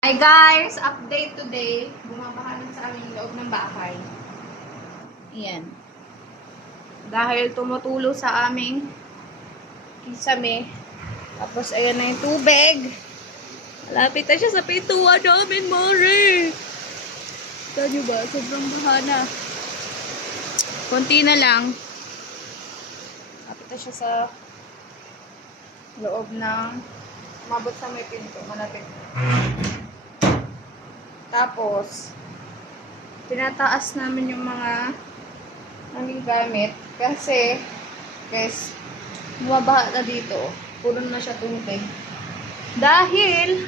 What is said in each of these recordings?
Hi guys! Update today. Bumabaha na sa aming loob ng bahay. Ayan. Dahil tumutulo sa aming kisame. Tapos ayan na yung tubig. Malapit na siya sa pintuan namin, Mari. Kita nyo ba? Sobrang baha na. Konti na lang. Malapit na siya sa loob ng umabot sa may pinto. Malapit. Tapos, tinataas namin yung mga aming gamit kasi, guys, bumabaha na dito. Puro na siya tubig. Dahil,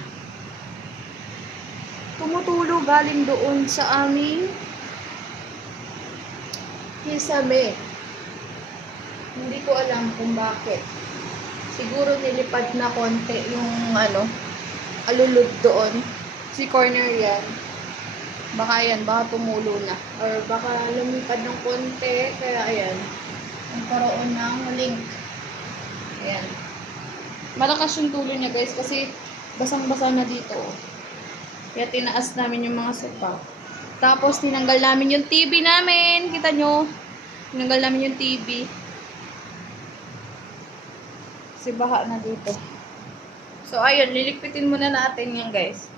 tumutulo galing doon sa aming kisame. Hindi ko alam kung bakit. Siguro nilipad na konti yung alulod doon. Si corner yan. Baka yan, baka tumulo na. Or baka lumipad ng konti. Kaya ayan. Nagkaroon ng link. Ayan. Malakas yung tulo niya guys kasi basang-basa na dito. Kaya tinaas namin yung mga sopa. Tapos tinanggal namin yung TV namin. Kita nyo? Tinanggal namin yung TV. Kasi baha na dito. So ayun, lilikpitin muna natin yan guys.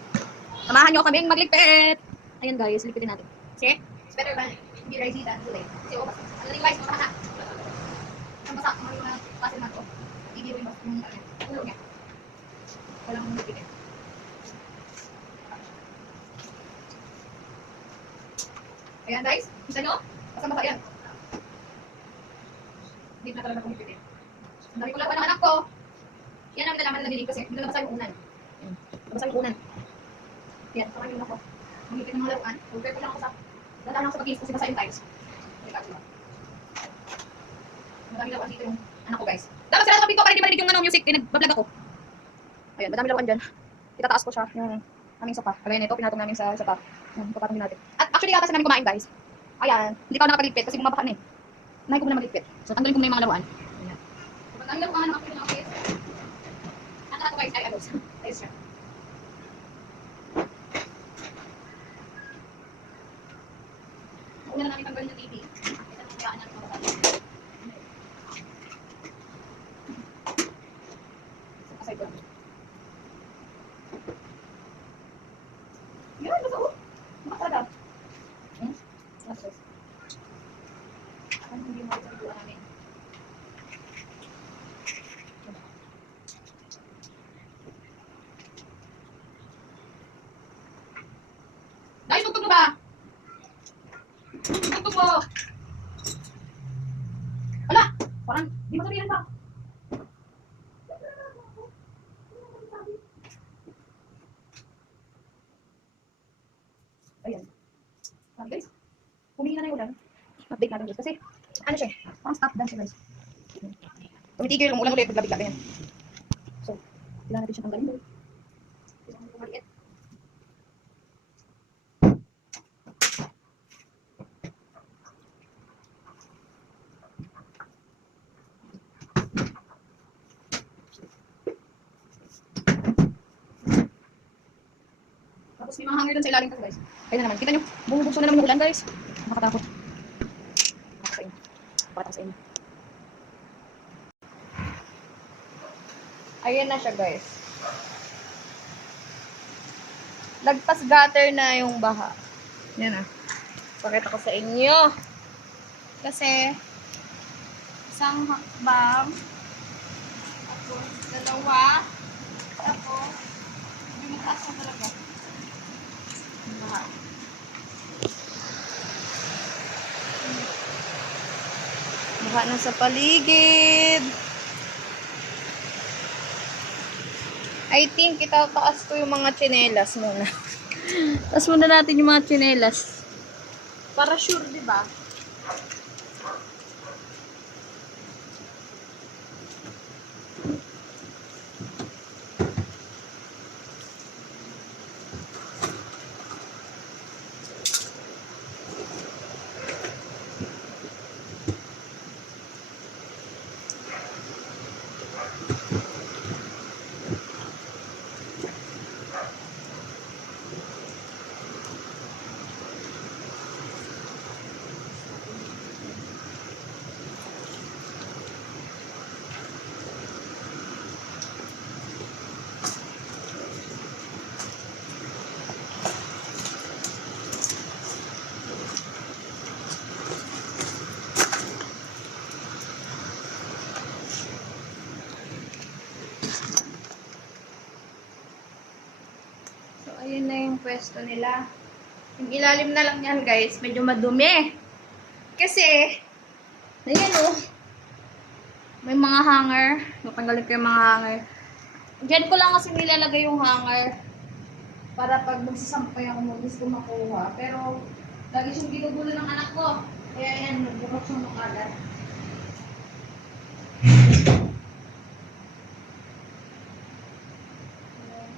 Samahan nyo kaming magligpit! Ayan guys, ligpitin natin. See? It's better than be lazy than too late. Kasi oh, ang daling guys, mga basa. Ang basa, mga yung kasi naman to. Igiro yung ulo niya. Walang ligpitin. Ayan guys, kita nyo? Basa-basa yan. Hindi na talaga kong ligpitin. Ang dami ko lang ng anak ko. Yan ang nalaman na nadilig kasi. Hindi na nabasa yung unan. Nabasa yung unan. Yan, parang yung ako. Magigit ng mga laruan. Prepare ko lang ako sa dadaan ako sa pag-iis kasi basa yung tiles. Madami laruan dito yung anak ko guys. Dapat sila sa kapit ko para hindi marinig yung music. Nag-vlog ako. Ayan, madami laruan dyan. Itataas ko siya yung aming sopa. Kagaya nito, pinatong namin sa sopa. Yan, papatong din natin. At actually, katas namin kumain guys. Ayan, hindi pa ako nakapagligpit kasi bumabaha na eh. Nahin ko muna magligpit. So, tanggalin ko muna yung mga laruan. Ayan. So, pag ang laruan ng aking office, ang lahat ko guys ay ayos. Ayos siya. Una na namin tanggalin yung TV. Ito ang kayaan natin mga bata. So, aside ko lang. Yan, basta oh. Baka talaga. Last choice. Ano hindi mo sa bituan namin? Guys, tugtog mo ba? Tugtog mo! Wala! Parang, di mo sabihin pa. Ayan. Sabi guys, humingi na yung ulan. Update natin guys. Kasi, ano siya, parang stop dance siya guys. Tumitigil yung ulan ulit, bigla-bigla ganyan. So, kailangan natin siya tanggalin doon. Kailangan natin maliit. Tapos may mga hanger dun sa ilalim ko guys. Kaya na naman, kita nyo, bumubugso na naman yung ulan guys. Nakakatakot. Pakatayin. Pakatayin. Ayan na siya guys. Lagpas gutter na yung baha. Yan na. Pakita ko sa inyo. Kasi, isang hakbang. Tapos, dalawa. Tapos, bumitaas na talaga. Baha. Baha na sa paligid. I think itataas ko yung mga tsinelas muna. Taas muna natin yung mga tsinelas. Para sure, di ba? ayun na yung pwesto nila. Yung ilalim na lang yan, guys. Medyo madumi. Kasi, ayan oh. May mga hanger. Natanggalin ko yung mga hanger. Diyan ko lang kasi nilalagay yung hanger. Para pag magsasampay ako, mabilis ko makuha. Pero, lagi siyang ginugulo ng anak ko. Kaya yan, nagbukas siyang makalat.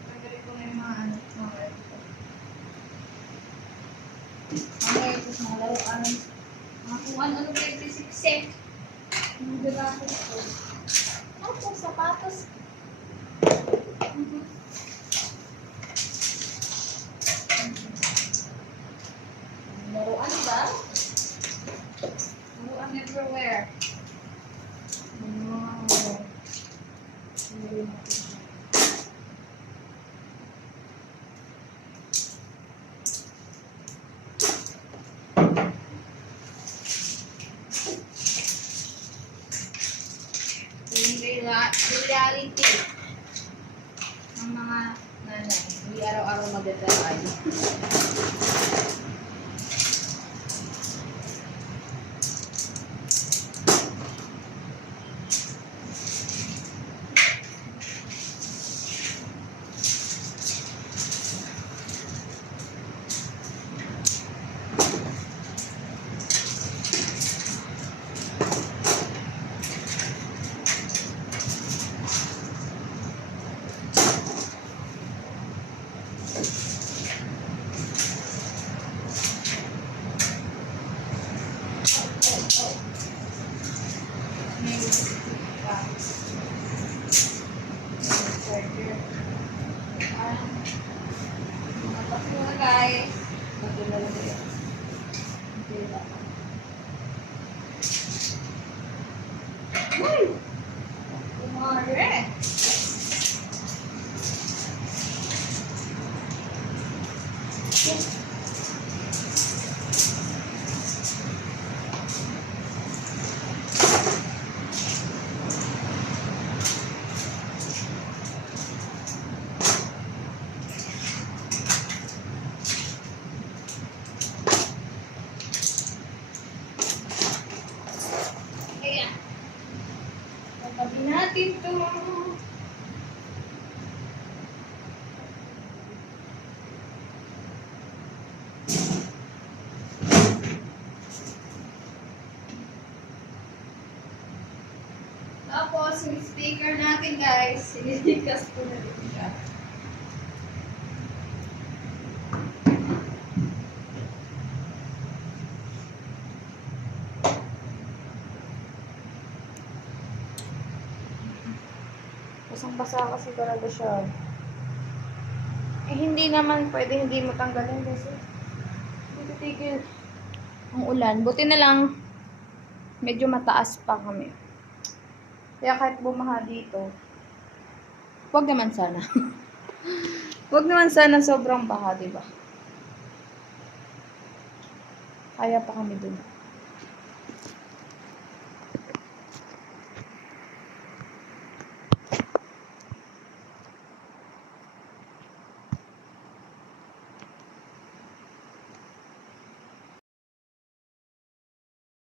Tanggalin ko na yung mga anak ko. Okay, ito mga laruan. Mga kung ano-ano pa yung sisiksik. Yung gagapos ko. Ano po, sapatos? Laruan ba? Laruan everywhere. Wow. Reality ng mga nanay. Hindi araw-araw magdadaan. Guys, kumare. Kaya, tatabi natin to. Tapos, yung speaker natin guys, sinilikas ko na din siya. Basang-basa kasi talaga siya. Eh, hindi naman pwede hindi mo tanggalin kasi hindi titigil ang ulan. Buti na lang medyo mataas pa kami. Kaya kahit bumaha dito, wag naman sana. Wag naman sana sobrang baha, diba? Kaya pa kami dun.